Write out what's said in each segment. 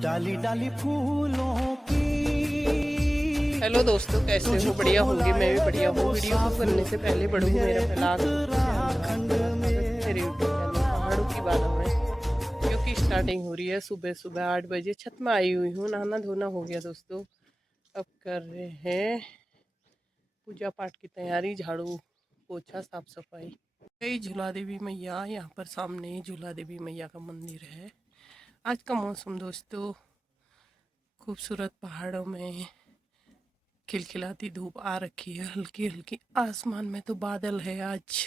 डाली डाली फूलों की। हेलो दोस्तों, कैसे हो? बढ़िया होंगे, मैं भी बढ़िया हूँ। वीडियो को करने से पहले बढ़ू मेरा ब्लॉग मेरे यूट्यूब चैनल पहाड़ों की बातों में, क्योंकि स्टार्टिंग हो रही है सुबह सुबह 8 बजे। छत में आई हुई हूँ, नहाना धोना हो गया दोस्तों। अब कर रहे हैं पूजा पाठ की तैयारी, झाड़ू पोछा साफ सफाई। यही झूला देवी मैया, यहाँ पर सामने ही झूला देवी मैया का मंदिर है। आज का मौसम दोस्तों खूबसूरत, पहाड़ों में खिलखिलाती धूप आ रखी है, हल्की हल्की। आसमान में तो बादल है आज।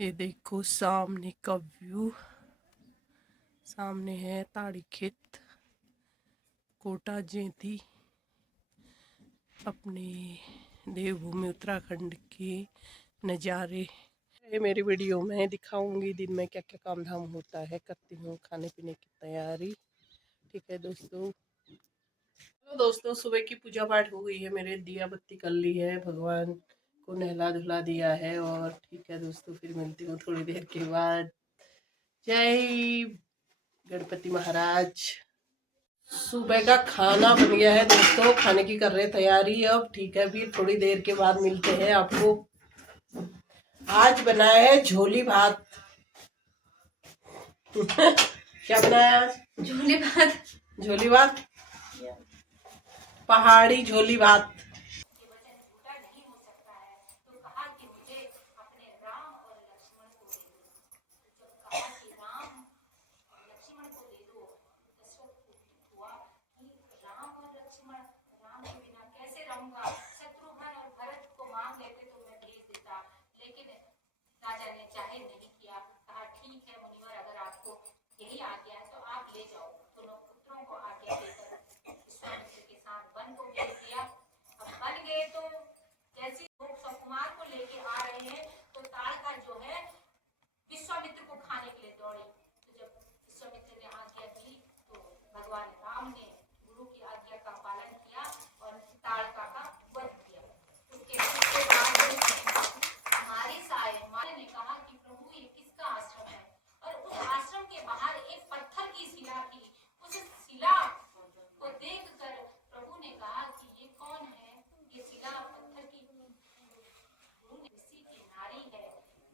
ये देखो सामने का व्यू, सामने है ताड़ी खेत, कोटा जैंती, अपने देवभूमि उत्तराखंड के नज़ारे। ये मेरी वीडियो में दिखाऊंगी दिन में क्या क्या काम धाम होता है। करती हूँ खाने पीने की तैयारी। ठीक है दोस्तों। तो दोस्तों सुबह की पूजा पाठ हो गई है मेरे, दिया बत्ती कर ली है, भगवान को नहला धुला दिया है। और ठीक है दोस्तों, फिर मिलती हूँ थोड़ी देर के बाद। जय गणपति महाराज। सुबह का खाना बन गया है दोस्तों, खाने की कर रहे तैयारी अब। ठीक है, फिर थोड़ी देर के बाद मिलते हैं आपको। आज बनाया है झोली भात। क्या बनाया आज? झोली भात। झोली भात, पहाड़ी झोली भात। राजा ने चाहे नहीं किया, कहा ठीक है मुनिवर, अगर आपको यही आज्ञा है तो आप ले जाओ। दोनों पुत्रों को आज्ञा देकर विश्वामित्र के साथ वन को भेज दिया। अब बन गए तो जैसे लोग सुकुमार को लेके आ रहे हैं तो ताड़का जो है विश्वामित्र को खाने के लिए दौड़ी। तो जब विश्वामित्र ने आज्ञा दी तो भगवान राम ने गुरु की आज्ञा का पालन किया और ताड़का का वध किया। उसके बाद हमारे साय माने ने कहा कि प्रभु ये किसका आश्रम है, और उस आश्रम के बाहर एक पत्थर की शिला थी। उस शिला को देखकर प्रभु ने कहा कि ये कौन है? ये शिला पत्थर की ऋषि की नारी है,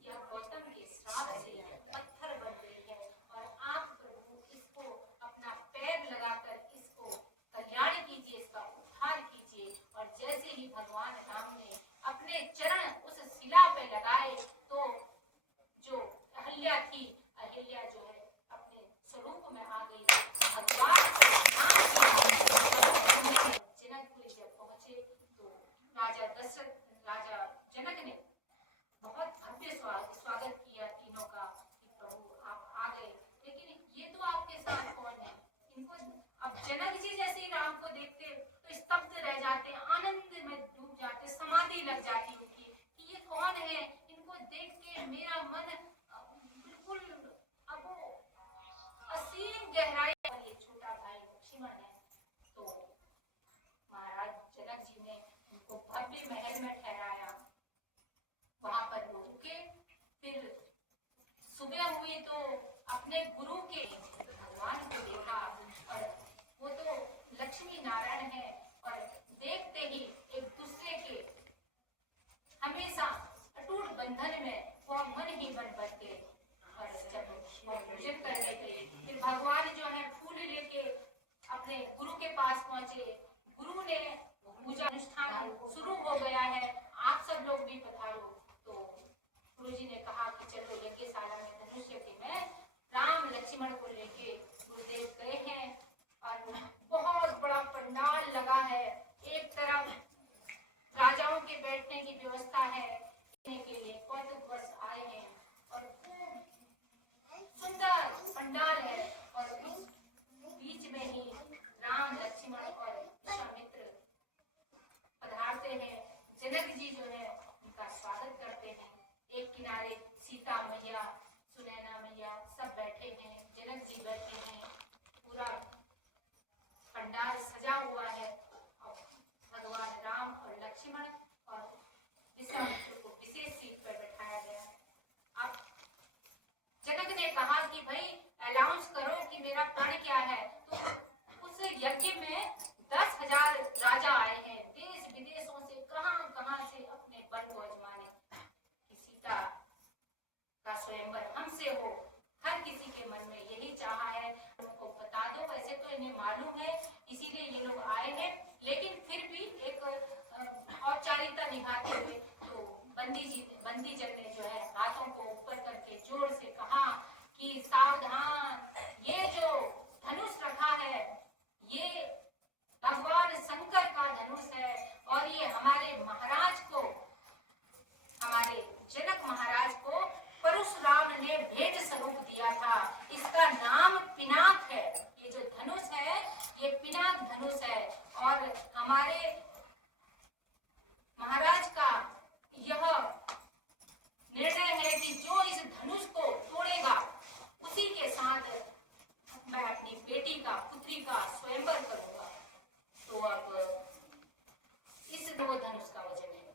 यह गौतम के श्राप से पत्थर बन गई है, और आप प्रभु इसको अपना पैर लगाकर इसको कल्याण कीजिए, इसका उद्धार कीजिए। और जैसे ही भगवान राम ने अपने चरण उस शिला पे लगाए तो जो अहिल्या थी, अहिल्या जो है अपने स्वरूप में आ गई। भगवान जनकपुरी जब पहुंचे तो राजा दशरथ, राजा जनक ने बहुत भव्य स्वागत किया तीनों का कि प्रभु आप आ गए। लेकिन ये तो आपके साथ कौन है? इनको अब जनक जी जैसे ही राम को देखते तो स्तब्ध रह जाते, आनंद में डूब जाते, समाधि लग जाती उनकी कि ये कौन है। इनको देख के मेरा मन बिल्कुल अब असीम गहराई। ये छोटा भाई लक्ष्मण है। तो महाराज जनक जी ने उनको भव्य महल में ठहराया, वहां पर वो रुके। फिर सुबह हुई तो अपने गुरु के भगवान को देखा, और वो तो लक्ष्मी नारायण है, और देखते ही एक दूसरे के हमेशा अटूट बंधन में वो मन ही मन बन गए। और जब वो भोजन करने गए फिर भगवान जो है फूल लेके अपने गुरु के पास पहुंचे। गुरु ने पूजा अनुष्ठान शुरू हो गया है, आप सब लोग भी पधारो। तो गुरुजी ने कहा कि चलो यज्ञशाला में मनुष्य के में राम लक्ष्मण को लेके गुरुदेव गए हैं, और बहुत बड़ा पंडाल लगा है। एक तरफ राजाओं के बैठने की व्यवस्था है, के लिए कौतुकवश आए हैं, और खूब सुंदर पंडाल है। और उस बीच में ही राम लक्ष्मण और विश्वामित्र पधारते हैं। जनक जी जो है उनका स्वागत करते हैं। एक किनारे सीता मैया, सुनैना मैया सब बैठे हैं, जनक जी बैठे हैं। पूरा पंडाल सजा हुआ है, और भगवान राम और लक्ष्मण और विश्वामित्र को विशेष सीट पर बैठाया गया। अब जनक ने कहा कि भाई अनाउंस करो कि मेरा प्रण क्या है। तो इसका नाम पिनाक है। ये जो धनुष है ये पिनाक धनुष है। और हमारे महाराज का यह निर्णय है कि जो इस धनुष को तोड़ेगा उसी के साथ मैं अपनी बेटी का, पुत्री का स्वयंवर करूंगा। तो अब इस दो धनुष का वजन है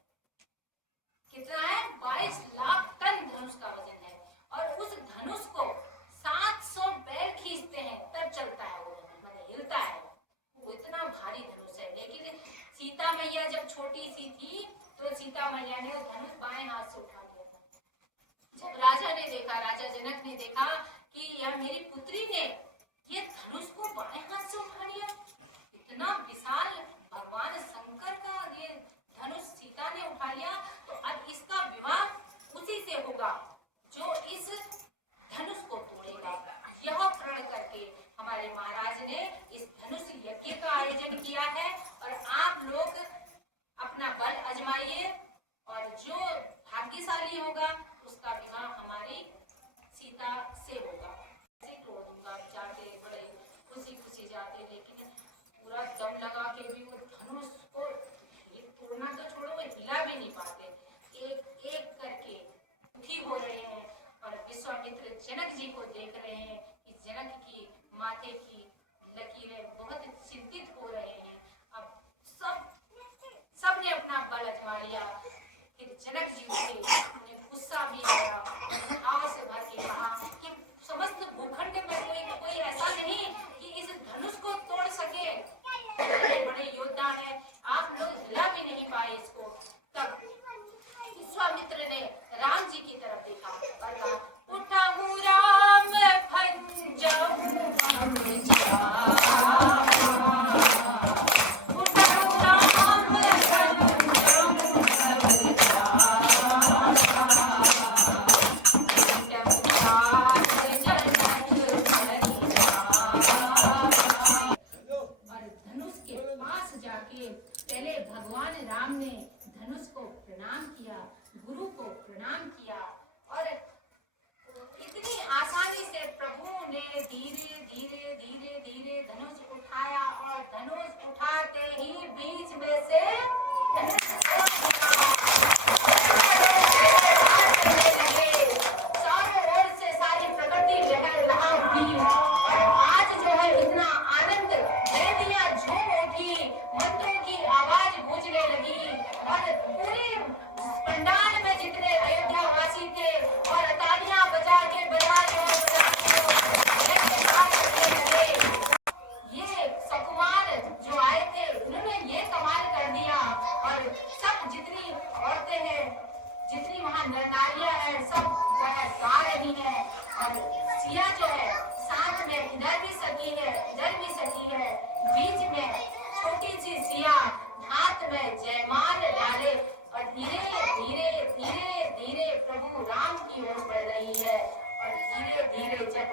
कितना है? 22 लाख टन धनुष का वजन है। और उस धनुष को 700 बैल खींचते हैं तब चलता है वो, मतलब हिलता है। वो इतना भारी धनुष है। लेकिन सीता मैया जब छोटी सी थी तो सीता मैया ने वो धनुष बाएं हाथ से उठा लिया था। जब राजा ने देखा, राजा जनक ने देखा कि यह मेरी पुत्री ने ये धनुष को बाएं हाथ से उठा लिया, इतना विशाल भगवान शंकर का ये धनुष सीता ने उठा लिया, तो अब इसका विवाह उसी से होगा जो इस धनुष को तोड़ेगा। यह प्रण करके हमारे महाराज ने इस धनुष यज्ञ का आयोजन किया है। और आप लोग अपना बल आजमाइए और जो भाग्यशाली होगा उसका विवाह हमारी सीता से होगा। तोड़ दूंगा जाते, बड़े खुशी खुशी जाते, लेकिन पूरा दम लगा के भी वो धनुष को तोड़ना तो छोड़ो, वो हिला भी नहीं पाते। एक एक करके दुखी हो रहे हैं। और विश्वामित्र जनक जी को देख रहे हैं कि जनक की माथे की लकीरें बहुत चिंतित हो रहे हैं। अब सबने अपना बल आजमा लिया। फिर जनक जी उन्हें गुस्सा भी आया, आस भर के कहा कि समस्त भूखंड में कोई ऐसा नहीं कि इस धनुष को तोड़ सके। बड़े योद्धा है, आप लोग हिला भी नहीं पाए इसको। तब विश्वामित्र ने राम जी की तरफ देखा और कहा, उठाऊं राम भंजहूं पहले भगवान राम ने धनुष को प्रणाम किया, गुरु को प्रणाम किया। और इतनी आसानी से प्रभु ने धीरे धीरे धीरे धीरे धनुष उठाया और धनुष उठाते ही बीच में से चारों ओर से सारी प्रकृति लहलहा उठी। और आज जो है इतना आनंद, वेदियां झूम उठी, मंत्रों की आवाज गूंजने लगी। और पूरे पंडाल में जितने अयोध्या वासी थे और तालियां बजा के ये सकुमार जो आए थे उन्होंने ये कमाल कर दिया। और सब जितनी औरतें हैं, जितनी वहां नारियां हैं, सब गा रही हैं। और सिया जो है साथ में इधर भी सखी है, इधर भी सखी है, बीच में छोटी सी सिया हाथ में जयमाल डाले और धीरे धीरे धीरे धीरे प्रभु राम की ओर बढ़ रही है। और धीरे धीरे जब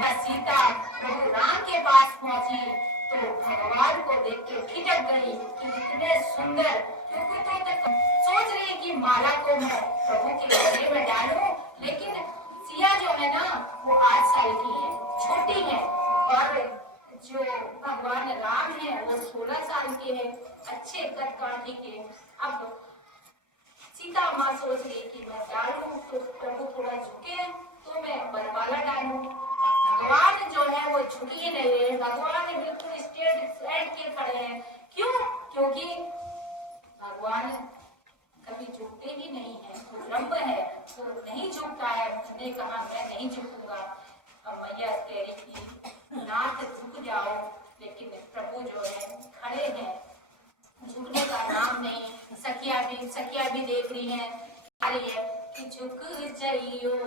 मैं सीता प्रभु राम के पास पहुंची तो भगवान को देख के खिटक गई कि इतने सुंदर, क्योंकि तो सोच रही कि माला को मैं प्रभु के गले में डालूं, लेकिन सिया जो है ना वो 8 साल की है, छोटी है। और जो भगवान राम है वो 16 साल के हैं, अच्छे कद काठी के। अब सीता माँ सोच रही कि मैं डालूं तो प्रभु थोड़ा झुके तो मैं बरमाला डालूं। भगवान जो है वो झुक ही नहीं रहे, भगवान बिल्कुल स्ट्रेट के खड़े हैं। क्यों? क्योंकि भगवान कभी झुकते ही नहीं है, वो ब्रह्म है, वो नहीं झुकता है। उसने कहा मैं नहीं झुकूंगा। अब मैया कह रही थी नाथ झुक जाओ, लेकिन प्रभु जो है खड़े हैं, झुकने का नाम नहीं। सखिया भी देख रही है, आ रही है कि झुक जाइयो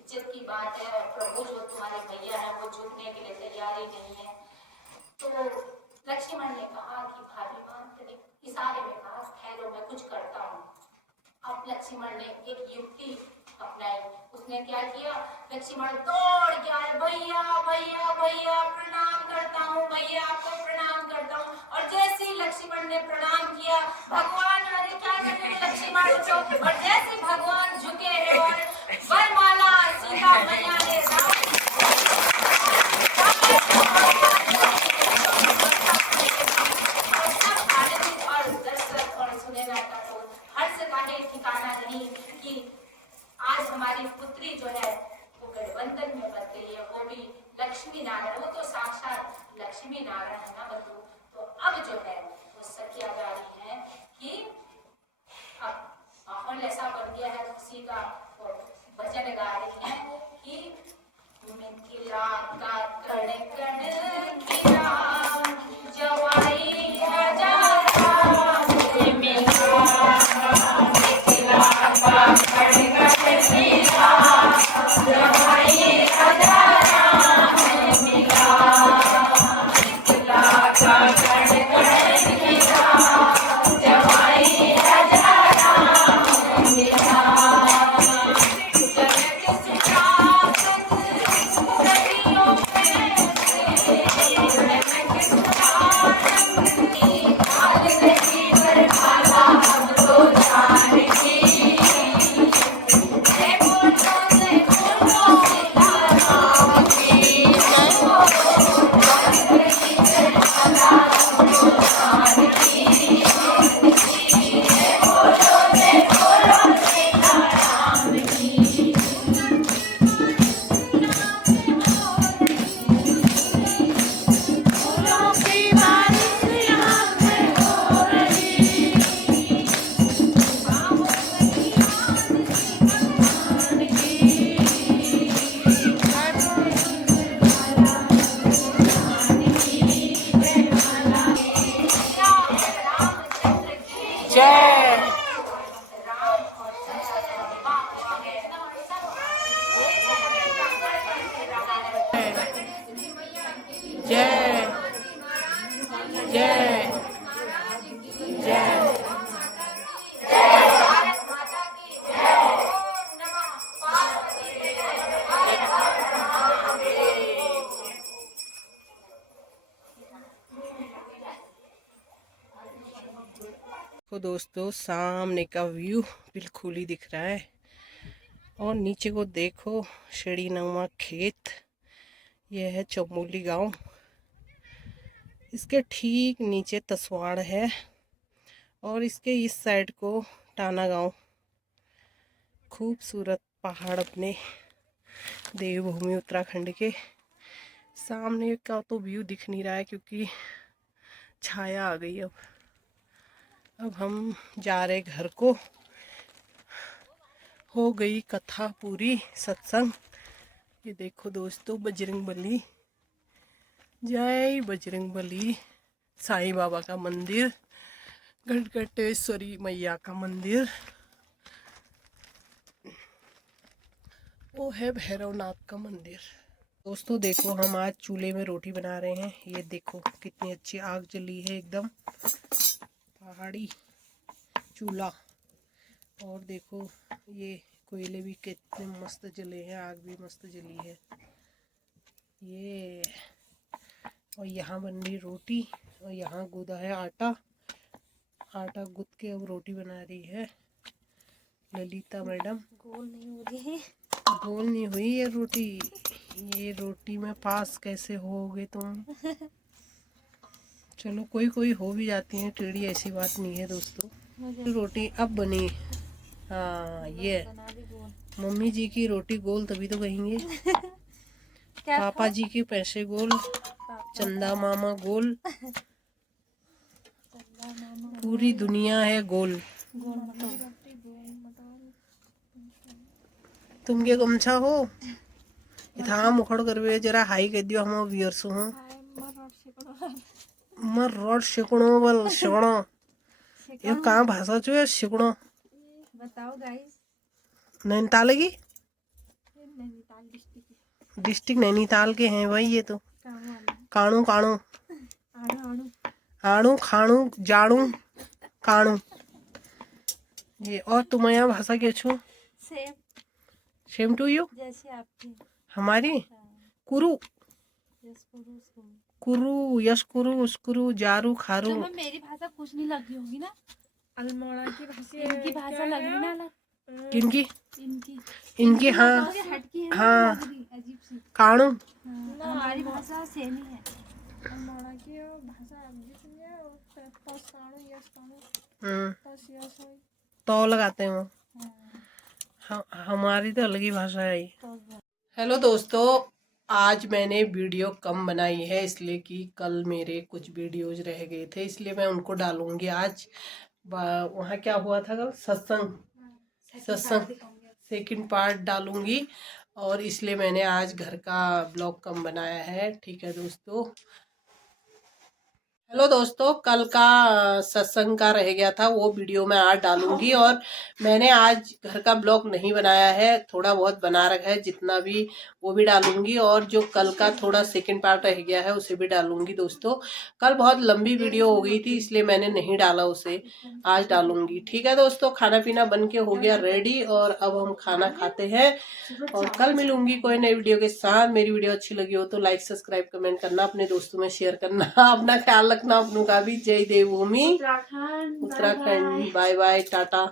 इज्जत की बात है और प्रभु जो तुम्हारे भैया है वो झुकने के लिए तैयार ही नहीं है। तो लक्ष्मण ने कहा कि भाग्यवान ने इशारे में कहा ठहरो मैं कुछ करता हूँ। अब लक्ष्मण ने एक युक्ति अपनाई। उसने क्या किया, लक्ष्मण दौड़ के आए, भैया भैया भैया प्रणाम करता हूँ, भैया आपको प्रणाम करता हूँ। और जैसे ही लक्ष्मण ने प्रणाम किया, भगवान अरे क्या करते हैं लक्ष्मण उठो, और जैसे भगवान झुके हैं और वरमाला सीता मैया ने ठिकाना नहीं कि आज हमारी पुत्री जो है वो गठबंधन में बच गई है, वो भी लक्ष्मी नारायण, वो तो साक्षात लक्ष्मी नारायण है ना बंधु। तो अब जो है वो सखिया जा रही है कि अब माहौल ऐसा बन गया है खुशी का, और भजन गा रही है कि मिथिला का कण कण गिरा जवाई तो दोस्तों सामने का व्यू बिल्कुल ही दिख रहा है, और नीचे को देखो शेड़ी नुमा खेत। यह है चमोली गांव, इसके ठीक नीचे तसवाड़ है, और इसके इस साइड को टाना गांव। खूबसूरत पहाड़ अपने देवभूमि उत्तराखंड के। सामने का तो व्यू दिख नहीं रहा है क्योंकि छाया आ गई। अब हम जा रहे घर को। हो गई कथा पूरी, सत्संग। ये देखो दोस्तों बजरंगबली, जय बजरंगबली। साईं बाबा का मंदिर, गढ़गढ़ेश्वरी मैया का मंदिर, वो है भैरवनाथ का मंदिर। दोस्तों देखो हम आज चूल्हे में रोटी बना रहे हैं। ये देखो कितनी अच्छी आग जली है, एकदम पहाड़ी चूल्हा। और देखो ये कोयले भी कितने मस्त जले हैं, आग भी मस्त जली है। ये और यहाँ बन रही रोटी, और यहाँ गूदा है आटा। आटा गूद के अब रोटी बना रही है ललिता मैडम। गोल नहीं हो रही, गोल नहीं हुई ये रोटी। ये रोटी में पास कैसे होगे तुम? चलो कोई कोई हो भी जाती है टेढ़ी, ऐसी बात नहीं है दोस्तों। रोटी अब बनी। हाँ ये मम्मी जी की रोटी गोल तभी तो कहेंगे। पापा जी के पैसे गोल, चंदा मामा गोल, पूरी दुनिया है गोल। तुम के गमछा हो इतना मुखड़ करवे जरा हाई कह दियो हम वियर्स हूँ मर रोड शिकणो बल शिकणो ये कहाँ भाषा चो है शिकणो बताओ गाइस। नैनीताल की नैनीताल डिस्ट्रिक्ट डिस्ट्रिक्ट नैनीताल के हैं भाई ये तो। काणू काणू आणू आणू खाणू जाणू काणू। ये और तुम्हारे यहाँ भाषा क्या छू? Same same to you. जैसे आपकी। हमारी कुरु यस कुरु कुरु यश कुरु उसकुरु जारू खारू। तुम्हें मेरी भाषा कुछ नहीं लगी होगी ना? अल्मोड़ा की भाषा, इनकी भाषा लग रही ना अलग। किनकी? इनकी हाँ हटकी है, हाँ अजीब सी। काणू हमारी भाषा सेम ही है। अल्मोड़ा की भाषा जितनी है पस काणू यस काणू पस यस है तो लगाते हैं वो। हमारी तो अलग ही भाषा है। हेलो दोस्तों, आज मैंने वीडियो कम बनाई है इसलिए कि कल मेरे कुछ वीडियोज रह गए थे, इसलिए मैं उनको डालूंगी आज। वहाँ क्या हुआ था कल? सत्संग सेकंड पार्ट डालूंगी और इसलिए मैंने आज घर का ब्लॉग कम बनाया है। ठीक है दोस्तों। हेलो दोस्तों, कल का सत्संग का रह गया था वो वीडियो मैं आज डालूंगी और मैंने आज घर का ब्लॉग नहीं बनाया है, थोड़ा बहुत बना रखा है, जितना भी वो भी डालूंगी और जो कल का थोड़ा सेकंड पार्ट रह गया है उसे भी डालूंगी दोस्तों। कल बहुत लंबी वीडियो हो गई थी इसलिए मैंने नहीं डाला उसे, आज डालूंगी। ठीक है दोस्तों, खाना पीना बन के हो गया रेडी और अब हम खाना खाते हैं और कल मिलूंगी कोई नई वीडियो के साथ। मेरी वीडियो अच्छी लगी हो तो लाइक सब्सक्राइब कमेंट करना, अपने दोस्तों में शेयर करना। अपना ख्याल रखना अपनों का भी। जय देवभूमि उत्तराखंड। Bye bye Tata.